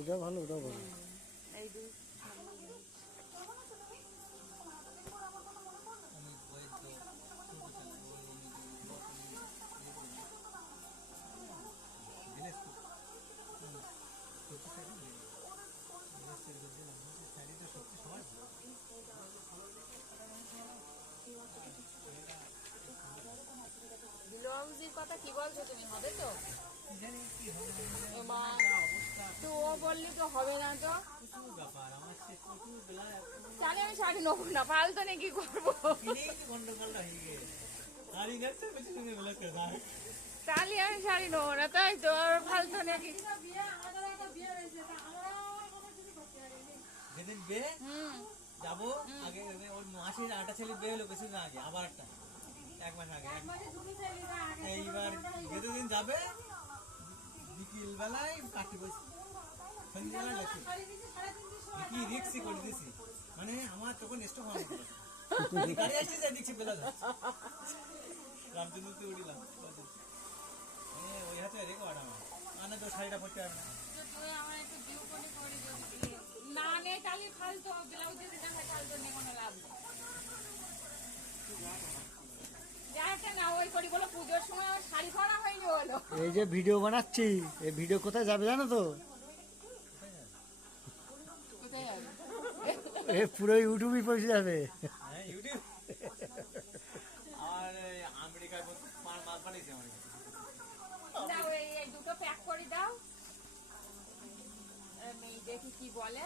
এটা ভালো, ওটা ভালো। এই দুই ব্লাউজের কথা কি বলছো তুমি? হবে তো? তো ও বললি তো হবে না, তো তাহলে আমি শাড়ি নেবো না, ফালতু নিয়ে কি করবো? তাহলে আমি শাড়ি নেবো না, তাই তো? আর ফালতু নাকি? যেদিন বিয়ে যাবো আগে, ওর মাসির আটা ছেলে বিয়ে হলো কিছুদিন আগে, আবার একটা 1 মাস আগে। এইবার যেদিন যাবে বিকেল বেলায় কাটি বসে, সন্ধ্যেবেলায় দেখি কি রিক্সি করে দিছি, মানে আমার তখন স্টক হওয়া গাড়ি আসছে যাই দেখছি বেলা যাচ্ছে রামচন্দ্রতে উড়িলাম। ওই হাতে রেখে পাঠাম মানে তো শাড়িটা পরতে পারবে না। না নেই তাহলে ফালতু ব্লাউজের দামে ফালতু নিয়ে কোনো লাভ নেই। যাকে না ওই করি বলো, পুজোর সময় আমার শাড়ি পরা হয়নি বলো। এই যে ভিডিও বানাচ্ছি, এই ভিডিও কোথায় যাবে জানো তো? কোথায় যাবে? এ পুরো ইউটিউবে পৌঁছে যাবে। হ্যাঁ ইউটিউব আর আমেরিকায় মাল পাঠিয়েছে আমার কাছে। দাও এই দুটো প্যাক করে দাও। আমি দেখি কি বলে।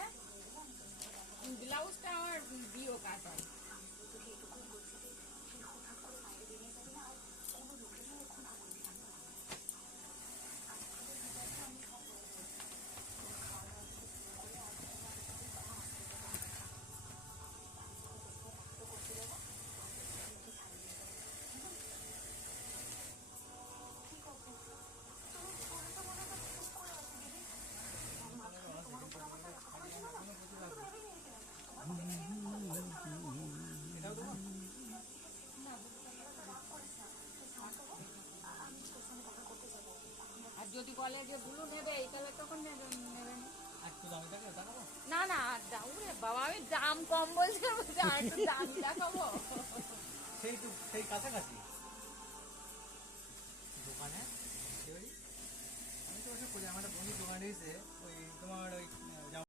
ব্লাউজটা আমার দিও কাটায়। আর যদি বলে যে ব্লু নেবে তাহলে তখন নেবেন না। একটু দামি থাকে দেখাবো না না ওরে বাবা, আমি দাম কম বলছি, আর একটু দাম দেখাবো। সেই কাছাকাছি দোকানে আমি তো ওসব করি। আমার একটা বন্ধু দোকানে এসে ওই তোমার ওই